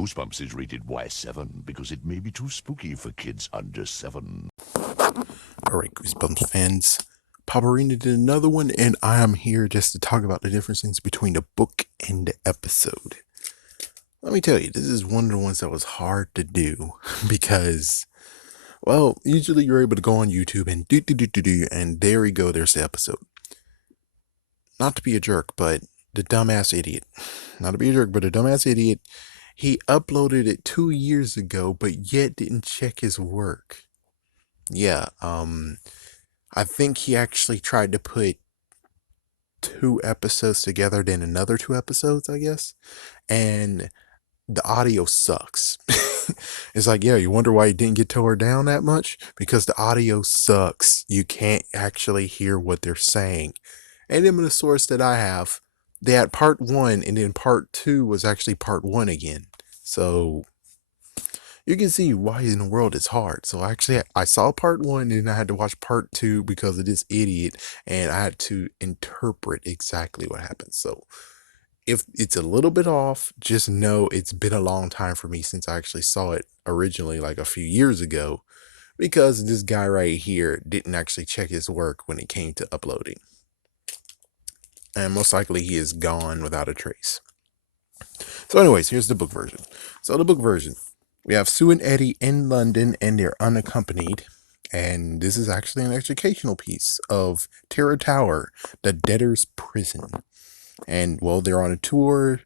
Goosebumps is rated Y7 because it may be too spooky for kids under 7. Alright, Goosebumps fans. Paparina did another one, and I am here just to talk about the differences between the book and the episode. Let me tell you, this is one of the ones that was hard to do because, well, usually you're able to go on YouTube and do, and there we go, there's the episode. Not to be a jerk, but the dumbass idiot. Not to be a jerk, but a dumbass idiot. He uploaded it 2 years ago, but yet didn't check his work. Yeah, I think he actually tried to put 2 episodes together, then another 2 episodes, I guess. And the audio sucks. It's like, yeah, you wonder why you didn't get tore down that much? Because the audio sucks. You can't actually hear what they're saying. And then the source that I have, they had part 1, and then part 2 was actually part 1 again. So you can see why in the world it's hard. So actually, I saw part 1, and I had to watch part 2 because of this idiot, and I had to interpret exactly what happened. So if it's a little bit off, just know it's been a long time for me since I actually saw it originally, like a few years ago, because this guy right here didn't actually check his work when it came to uploading. And most likely he is gone without a trace. So anyways, here's the book version. So the book version, we have Sue and Eddie in London, and they're unaccompanied. And this is actually an educational piece of Terror Tower, the debtor's prison. And well, they're on a tour.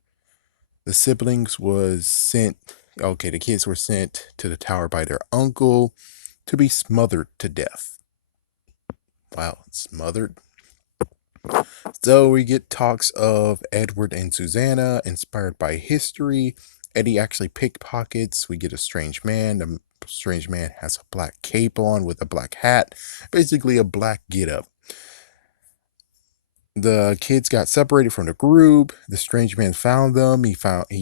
The siblings was sent, okay, the kids were sent to the tower by their uncle to be smothered to death. Wow, smothered. So we get talks of Edward and Susanna inspired by history. Eddie actually pickpockets. We get a strange man. The strange man has a black cape on with a black hat, basically a black get-up. The kids got separated from the group. The strange man found them. He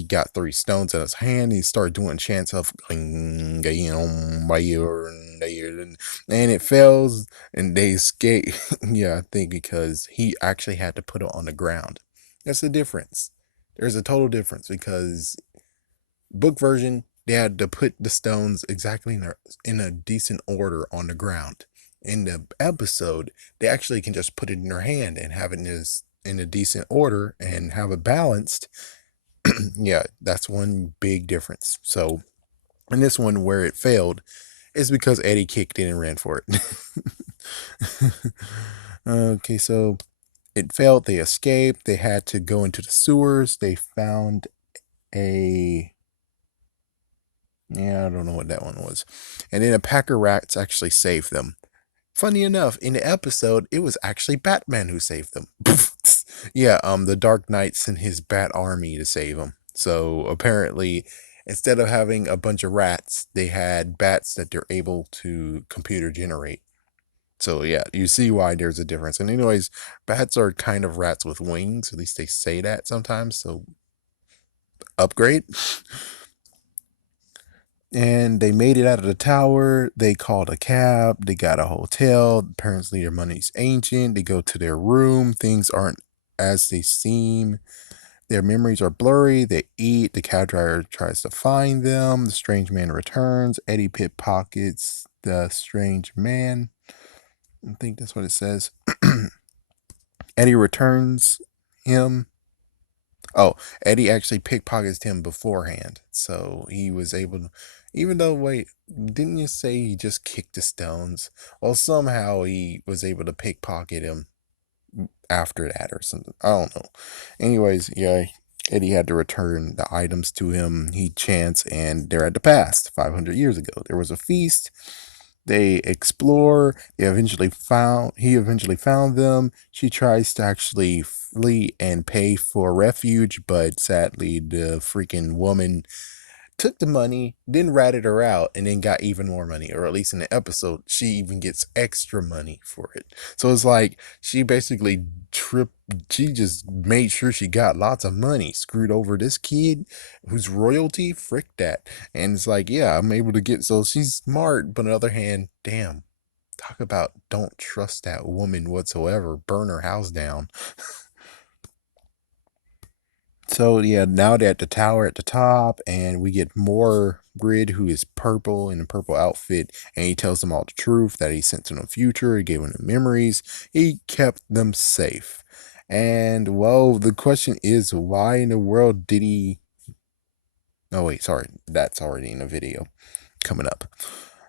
got 3 stones in his hand. He started doing chants of and it fails and they escape. Yeah, I think because he actually had to put it on the ground. That's the difference. There's a total difference because book version, they had to put the stones exactly in a decent order on the ground. In the episode, they actually can just put it in their hand and have it in a decent order and have it balanced. Yeah, that's one big difference. So in this one where it failed is because Eddie kicked in and ran for it. Okay, so it failed. They escaped. They had to go into the sewers. They found I don't know what that one was. And then a pack of rats actually saved them. Funny enough, in the episode, it was actually Batman who saved them. Yeah, the Dark Knight sent his Bat Army to save them. So apparently, instead of having a bunch of rats, they had bats that they're able to computer generate. So yeah, you see why there's a difference. And anyways, bats are kind of rats with wings. At least they say that sometimes. So upgrade. And they made it out of the tower. They called a cab. They got a hotel. Apparently their money's ancient. They go to their room. Things aren't as they seem. Their memories are blurry. They eat. The cab driver tries to find them. The strange man returns. Eddie pickpockets the strange man. I think that's what it says. Eddie returns him. Oh, Eddie actually pickpockets him beforehand. So he was able to, even though, wait, didn't you say he just kicked the stones? Well, somehow he was able to pickpocket him after that or something. I don't know. Anyways, yeah, Eddie had to return the items to him. He chants, and they're at the past, 500 years ago. There was a feast. They explore. He eventually found them. She tries to actually flee and pay for refuge, but sadly the freaking woman took the money, then ratted her out, and then got even more money. Or at least in the episode, she even gets extra money for it. So it's like she basically she just made sure she got lots of money, screwed over this kid who's royalty. Frick that. And it's like, yeah, I'm able to get, so she's smart, but on the other hand, damn. Talk about don't trust that woman whatsoever. Burn her house down. So yeah, now they're at the tower at the top, and we get more Grid, who is purple in a purple outfit, and he tells them all the truth that he sent to them future. He gave them the memories. He kept them safe. And well, the question is, why in the world did he? Oh wait, sorry, that's already in the video coming up.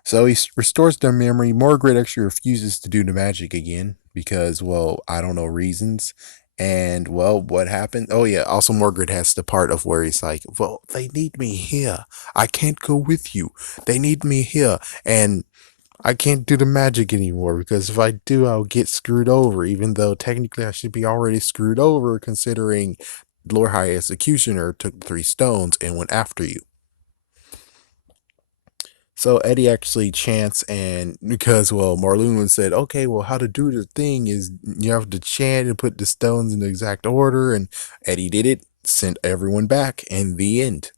So he restores their memory. Morgred actually refuses to do the magic again because, well, I don't know reasons. And, well, what happened? Oh, yeah. Also, Morgred has the part of where he's like, well, they need me here. I can't go with you. They need me here. And I can't do the magic anymore because if I do, I'll get screwed over, even though technically I should be already screwed over considering Lord High Executioner took 3 stones and went after you. So Eddie actually chants, and because, well, Marloon said, okay, well, how to do the thing is you have to chant and put the stones in the exact order, and Eddie did it, sent everyone back, and the end.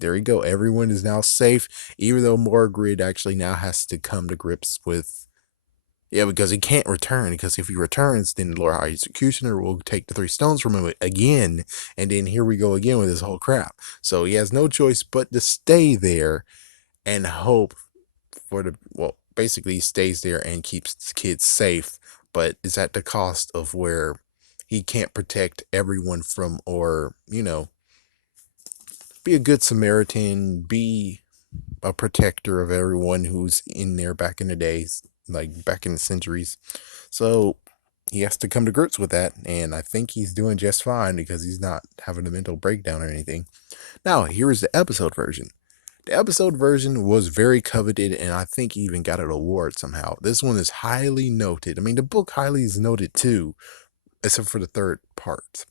There you go. Everyone is now safe, even though Morgrid actually now has to come to grips with, yeah, because he can't return, because if he returns, then Lord High Executioner will take the 3 stones from him again, and then here we go again with this whole crap. So he has no choice but to stay there and hope for the, well, basically he stays there and keeps the kids safe, but it's at the cost of where he can't protect everyone from, or be a good Samaritan, be a protector of everyone who's in there back in the days, like back in the centuries. So he has to come to grips with that, and I think he's doing just fine because he's not having a mental breakdown or anything. Now here is the episode version. The episode version was very coveted, and I think he even got an award somehow. This one is highly noted. I mean, the book highly is noted too, except for the third part.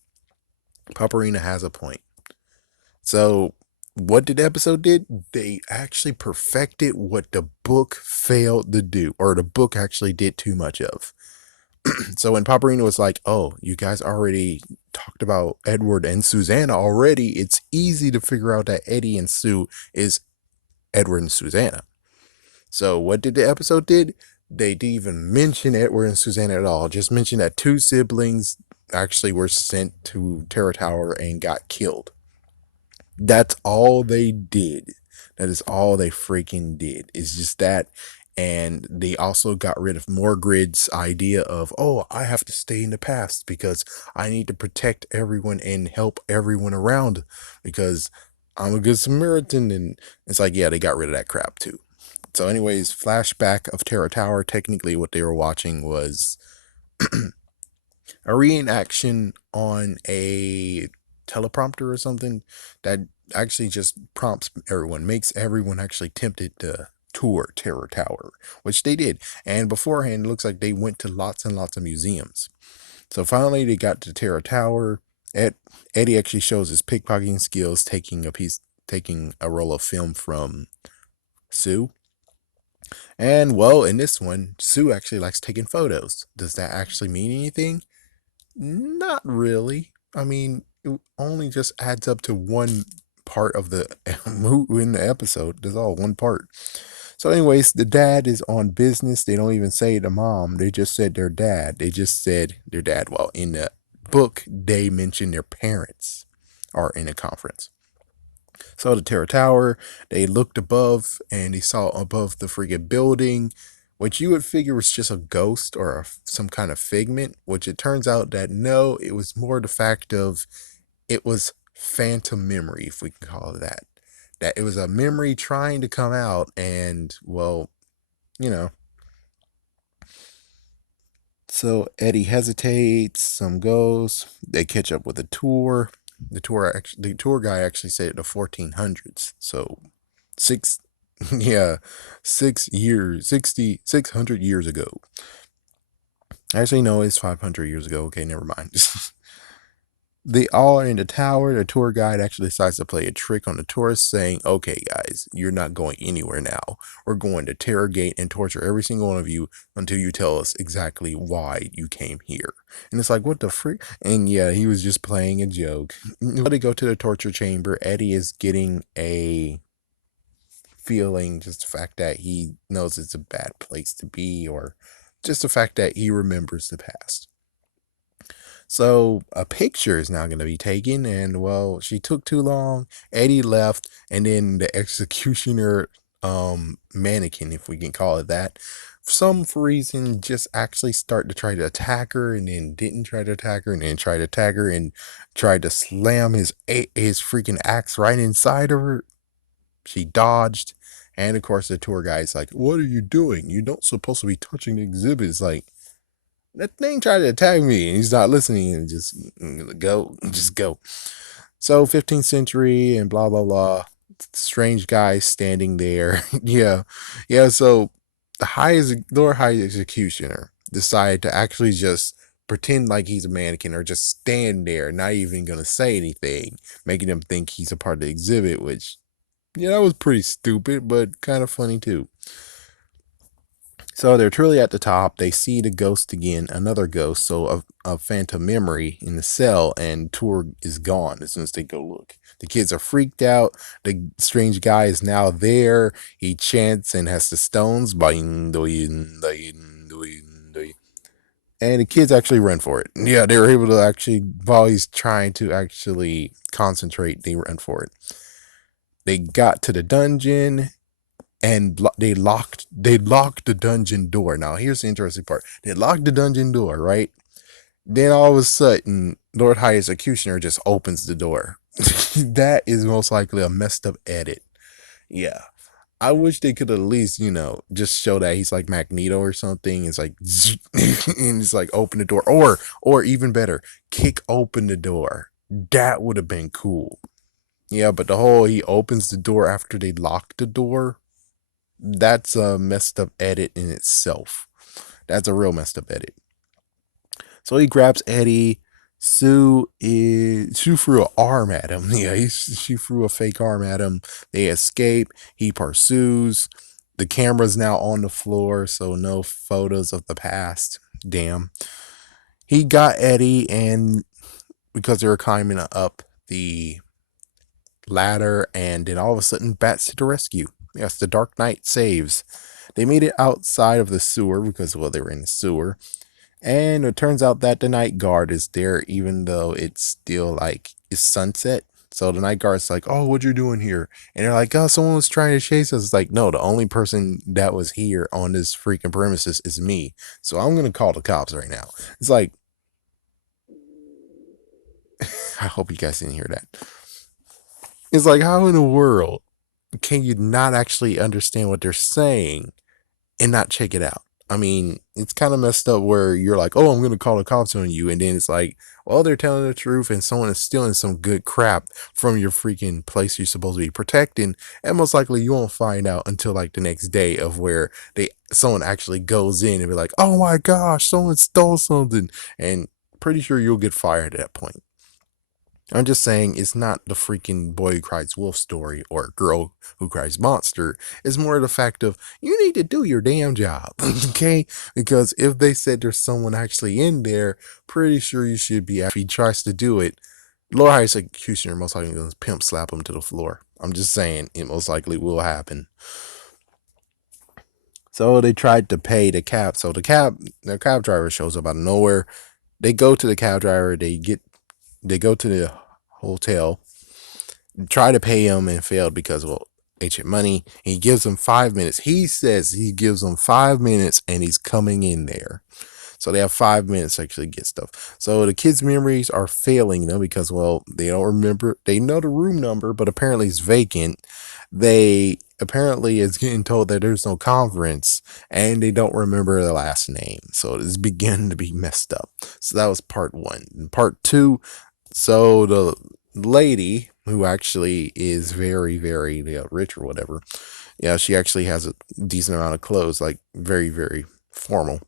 Paparina has a point. So, what did the episode did? They actually perfected what the book failed to do, or the book actually did too much of. So when Paparina was like, "Oh, you guys already talked about Edward and Susanna already," it's easy to figure out that Eddie and Sue is Edward and Susanna. So what did the episode did? They didn't even mention Edward and Susanna at all. Just mentioned that 2 siblings actually were sent to Terror Tower and got killed. That's all they did. That is all they freaking did. It's just that. And they also got rid of Morgrid's idea of, oh, I have to stay in the past because I need to protect everyone and help everyone around because I'm a good Samaritan. And it's like, yeah, they got rid of that crap too. So, anyways, flashback of Terror Tower. Technically, what they were watching was a reenaction on a teleprompter or something that actually just prompts everyone, makes everyone actually tempted to tour Terror Tower, which they did. And beforehand, it looks like they went to lots and lots of museums. So finally, they got to Terror Tower. Eddie actually shows his pickpocketing skills, taking a roll of film from Sue. And well, in this one, Sue actually likes taking photos. Does that actually mean anything? Not really. I mean, it only just adds up to one part of the in the episode. There's all one part. So, anyways, the dad is on business. They don't even say the mom. They just said their dad. They just said their dad. Well, in the book, they mention their parents are in a conference. So the Terror Tower, they looked above and they saw above the friggin' building, which you would figure was just a ghost or some kind of figment, which it turns out that no, it was more the fact of it was phantom memory, if we can call it that. That it was a memory trying to come out, and well, you know. So Eddie hesitates, some goes, they catch up with a tour. The tour guy actually said the 1400s. So six yeah, 6 years, 600 years ago. Actually, no, it's 500 years ago. Okay, never mind. They all are in the tower. The tour guide actually decides to play a trick on the tourists, saying, okay, guys, you're not going anywhere now. We're going to interrogate and torture every single one of you until you tell us exactly why you came here. And it's like, what the freak? And yeah, he was just playing a joke. Let it go to the torture chamber. Eddie is getting a feeling, just the fact that he knows it's a bad place to be, or just the fact that he remembers the past. So a picture is now going to be taken, and well, she took too long. Eddie left, and then the executioner mannequin, if we can call it that, for some reason just actually start to try to attack her, and then didn't try to attack her, and then tried to attack her, and tried to slam his freaking axe right inside of her. She dodged, and of course the tour guide's like, "What are you doing? You're not supposed to be touching the exhibit." It's like, that thing tried to attack me, and he's not listening, and just go. So 15th century and blah blah blah. Strange guy standing there. yeah. So the Lord High Executioner decided to actually just pretend like he's a mannequin, or just stand there, not even gonna say anything, making him think he's a part of the exhibit. Which, yeah, that was pretty stupid, but kind of funny too. So they're truly at the top. They see the ghost again, another ghost, so a phantom memory in the cell, and Tour is gone as soon as they go look. The kids are freaked out. The strange guy is now there. He chants and has the stones. Boing, doing, doing, doing, doing. And the kids actually run for it. Yeah, they were able to actually, while he's trying to actually concentrate, they run for it. They got to the dungeon, and they locked the dungeon door. Now here's the interesting part. They locked the dungeon door, right? Then all of a sudden, Lord High Executioner just opens the door. That is most likely a messed up edit. Yeah. I wish they could at least, just show that he's like Magneto or something. It's like, and it's like open the door, or even better, kick open the door. That would have been cool. Yeah, but the whole he opens the door after they lock the door, that's a messed up edit in itself. That's a real messed up edit. So he grabs Eddie. Sue threw an arm at him. Yeah, she threw a fake arm at him. They escape. He pursues. The camera's now on the floor, so no photos of the past. Damn. He got Eddie, and because they were climbing up the ladder, and then all of a sudden, Bats to the rescue. Yes, the Dark Knight saves. They made it outside of the sewer because, well, they were in the sewer. And it turns out that the night guard is there, even though it's still like it's sunset. So the night guard's like, "Oh, what you doing here?" And they're like, "Oh, someone was trying to chase us." It's like, no, the only person that was here on this freaking premises is me. So I'm gonna call the cops right now. It's like, I hope you guys didn't hear that. It's like, how in the world can you not actually understand what they're saying and not check it out? I mean, it's kind of messed up where you're like, "Oh, I'm going to call the cops on you." And then it's like, well, they're telling the truth, and someone is stealing some good crap from your freaking place you're supposed to be protecting. And most likely you won't find out until like the next day, of where someone actually goes in and be like, "Oh my gosh, someone stole something." And pretty sure you'll get fired at that point. I'm just saying, it's not the freaking boy who cries wolf story or girl who cries monster. It's more the fact of, you need to do your damn job, okay? Because if they said there's someone actually in there, pretty sure you should be. If he tries to do it, Lord High Executioner most likely going to pimp slap him to the floor. I'm just saying, it most likely will happen. So they tried to pay the cab. So the cab driver shows up out of nowhere. They go to the cab driver. They go to the hotel, try to pay him, and failed because, well, ancient money. He gives them 5 minutes. He says he gives them 5 minutes, and he's coming in there. So they have 5 minutes to actually get stuff. So the kids' memories are failing them because, well, they don't remember. They know the room number, but apparently it's vacant. They apparently is getting told that there's no conference, and they don't remember the last name. So it's beginning to be messed up. So that was part one. And part two, so the lady, who actually is very, very rich or whatever, yeah, she actually has a decent amount of clothes, like very, very formal.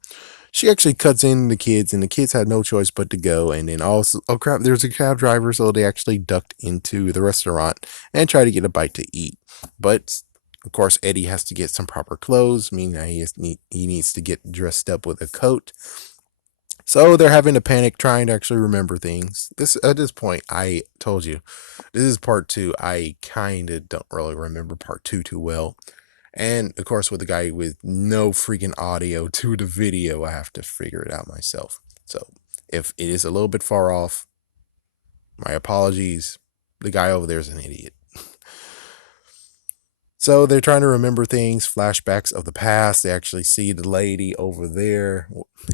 She actually cuts in the kids, and the kids had no choice but to go. And then also, oh crap, there's a cab driver, so they actually ducked into the restaurant and tried to get a bite to eat. But of course, Eddie has to get some proper clothes, meaning that he needs to get dressed up with a coat. So they're having a panic, trying to actually remember things. At this point, I told you, this is part two. I kind of don't really remember part two too well. And of course, with the guy with no freaking audio to the video, I have to figure it out myself. So If it is a little bit far off, my apologies. The guy over there is an idiot. So they're trying to remember things, flashbacks of the past. They actually see the lady over there,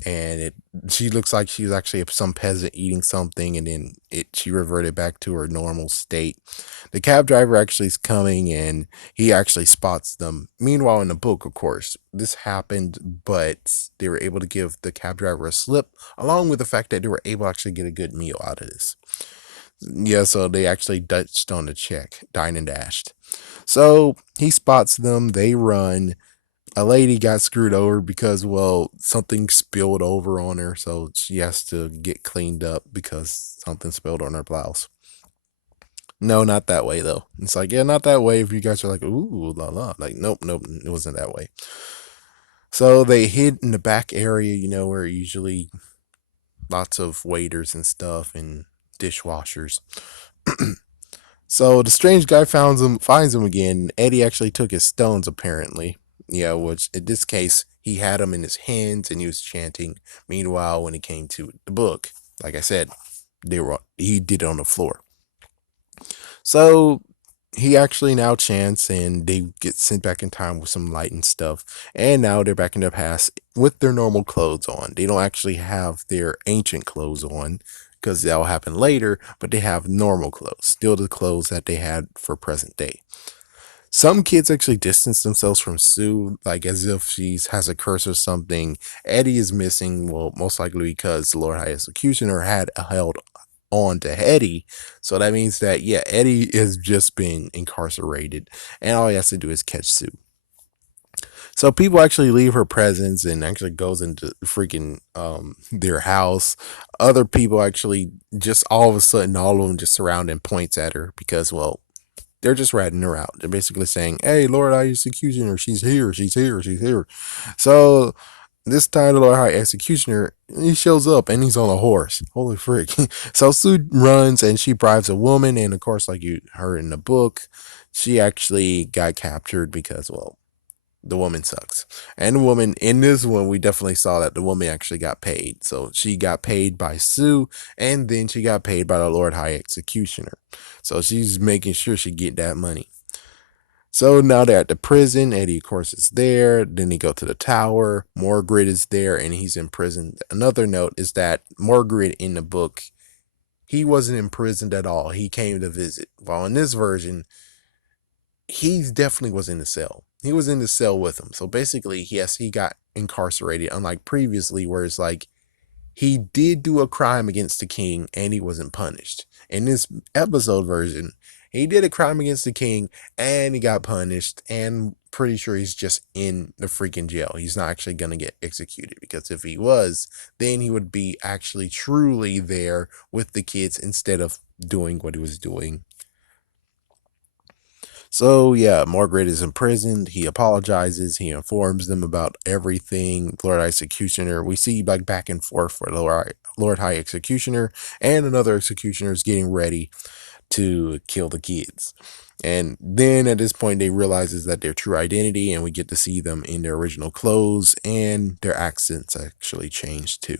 and she looks like she was actually some peasant eating something, and then she reverted back to her normal state. The cab driver actually is coming, and he actually spots them. Meanwhile, in the book, of course, this happened, but they were able to give the cab driver a slip, along with the fact that they were able to actually get a good meal out of this. Yeah, so they actually Dutched on the check, dine and dashed. So he spots them, they run. A lady got screwed over because, well, something spilled over on her, so she has to get cleaned up because something spilled on her blouse. No, not that way, though. It's like, yeah, not that way. If you guys are like, ooh, la la. Like, nope, it wasn't that way. So they hid in the back area, where usually lots of waiters and stuff and dishwashers. So the strange guy finds him again. Eddie actually took his stones, apparently. Yeah, which in this case, he had them in his hands and he was chanting. Meanwhile, when it came to the book, like I said, he did it on the floor. So he actually now chants and they get sent back in time with some light and stuff. And now they're back in the past with their normal clothes on. They don't actually have their ancient clothes on because that'll happen later, but they have normal clothes, still the clothes that they had for present day. Some kids actually distance themselves from Sue, like as if she has a curse or something. Eddie is missing, well, most likely because the Lord High Executioner had held on to Eddie. So that means that, yeah, Eddie has just been incarcerated, and all he has to do is catch Sue. So people actually leave her presence and actually goes into freaking their house. Other people actually just all of a sudden, all of them just surround and points at her because, well, they're just ratting her out. They're basically saying, "Hey, Lord High Executioner, she's here, she's here, she's here." So this time, the Lord High Executioner, he shows up and he's on a horse. Holy frick. So Sue runs and she bribes a woman. And of course, like you heard in the book, she actually got captured because, well, the woman sucks. And the woman, in this one, we definitely saw that the woman actually got paid. So she got paid by Sue and then she got paid by the Lord High Executioner. So she's making sure she get that money. So now they're at the prison. Eddie, of course, is there. Then they go to the tower. Morgrid is there, and he's in prison. Another note is that Morgrid in the book, he wasn't imprisoned at all. He came to visit. While in this version, he definitely was in the cell. He was in the cell with him. So basically, yes, he got incarcerated, unlike previously, where it's like he did do a crime against the king and he wasn't punished. In this episode version, he did a crime against the king and he got punished, and pretty sure he's just in the freaking jail. He's not actually going to get executed, because if he was, then he would be actually truly there with the kids instead of doing what he was doing. So yeah, Margaret is imprisoned. He apologizes. He informs them about everything. Lord Executioner, we see like back and forth for Lord High Executioner and another executioner is getting ready to kill the kids. And then at this point, they realizes that their true identity, and we get to see them in their original clothes, and their accents actually change too.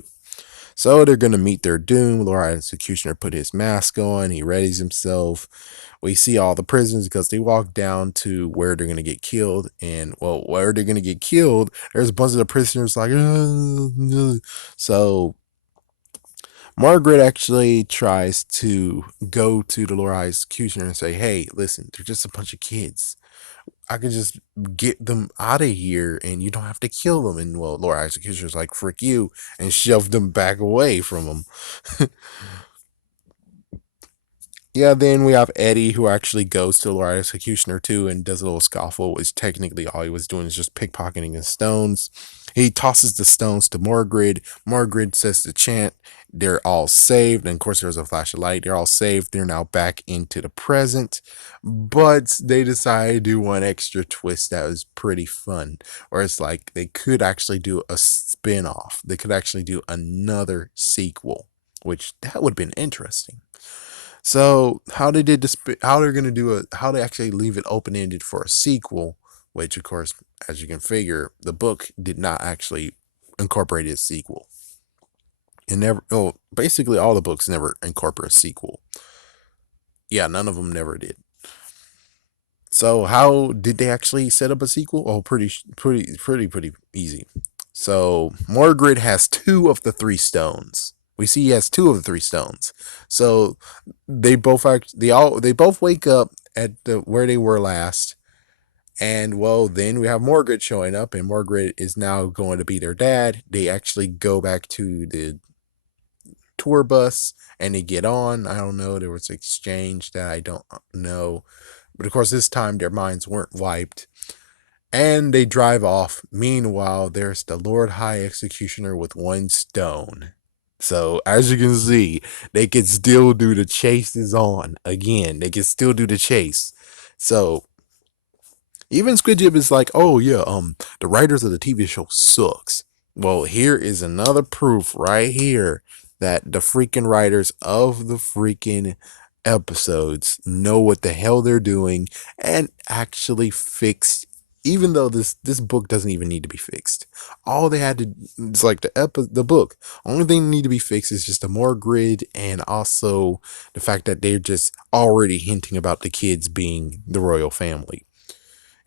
So they're going to meet their doom. Lord Executioner put his mask on. He readies himself. We see all the prisoners because they walk down to where they're going to get killed. And, well, where they're going to get killed, there's a bunch of the prisoners like, so Margaret actually tries to go to the Lord High Executioner and say, "Hey, listen, they're just a bunch of kids. I could just get them out of here and you don't have to kill them." And, well, Lord High Executioner's like, "Frick you," and shoved them back away from him. Yeah, then we have Eddie, who actually goes to Lord Executioner too and does a little scuffle, which technically all he was doing is just pickpocketing his stones. He tosses the stones to Morgrid. Morgrid says the chant. They're all saved. And of course, there's a flash of light. They're all saved. They're now back into the present. But they decided to do one extra twist that was pretty fun. Where it's like they could actually do a spin off, they could actually do another sequel, which that would have been interesting. So how they did this, how they're gonna do it, how they actually leave it open ended for a sequel, which of course, as you can figure, the book did not actually incorporate a sequel. It never. Oh, basically all the books never incorporate a sequel. Yeah, none of them never did. So how did they actually set up a sequel? Oh, pretty easy. So Margaret has two of the three stones. We see he has two of the three stones. So they both wake up at where they were last. And well, then we have Margaret showing up, and Margaret is now going to be their dad. They actually go back to the tour bus and they get on. I don't know. There was an exchange that I don't know. But of course, this time their minds weren't wiped. And they drive off. Meanwhile, there's the Lord High Executioner with one stone. So, as you can see, they can still do the chase is on. Again, they can still do the chase. So, even Squidjib is like, oh yeah, the writers of the TV show sucks. Well, here is another proof right here that the freaking writers of the freaking episodes know what the hell they're doing and actually fixed. Even though this book doesn't even need to be fixed, all they had to it's like the book. Only thing that need to be fixed is just a more grid and also the fact that they're just already hinting about the kids being the royal family.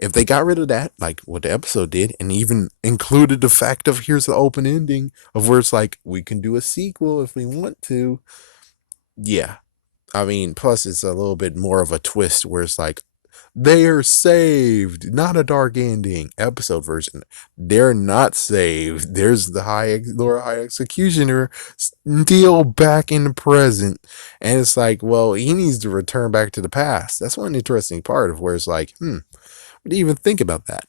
If they got rid of that, like what the episode did, and even included the fact of here's the open ending of where it's like we can do a sequel if we want to, yeah. I mean, plus it's a little bit more of a twist where it's like they are saved, not a dark ending. Episode version, they're not saved. There's the Lord High Executioner still back in the present, and it's like, well, he needs to return back to the past. That's one interesting part of where it's like, what do you even think about that?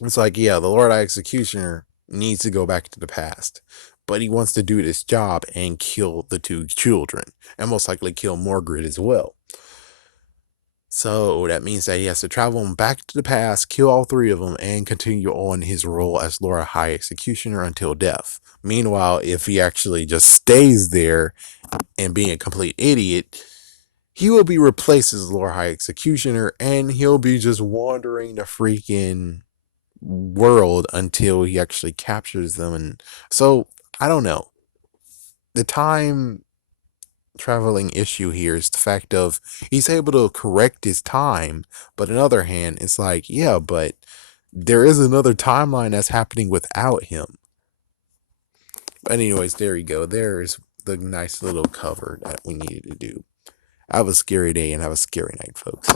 It's like, yeah, the Lord High Executioner needs to go back to the past, but he wants to do this job and kill the two children, and most likely kill Margaret as well. So that means that he has to travel back to the past, kill all three of them, and continue on his role as Lord High Executioner until death. Meanwhile, if he actually just stays there and being a complete idiot, he will be replaced as Lord High Executioner, and he'll be just wandering the freaking world until he actually captures them. And so I don't know. The time traveling issue here is the fact of he's able to correct his time, but on the other hand, it's like, yeah, but there is another timeline that's happening without him. But anyways, there you go. There's the nice little cover that we needed to do. Have a scary day and have a scary night, folks.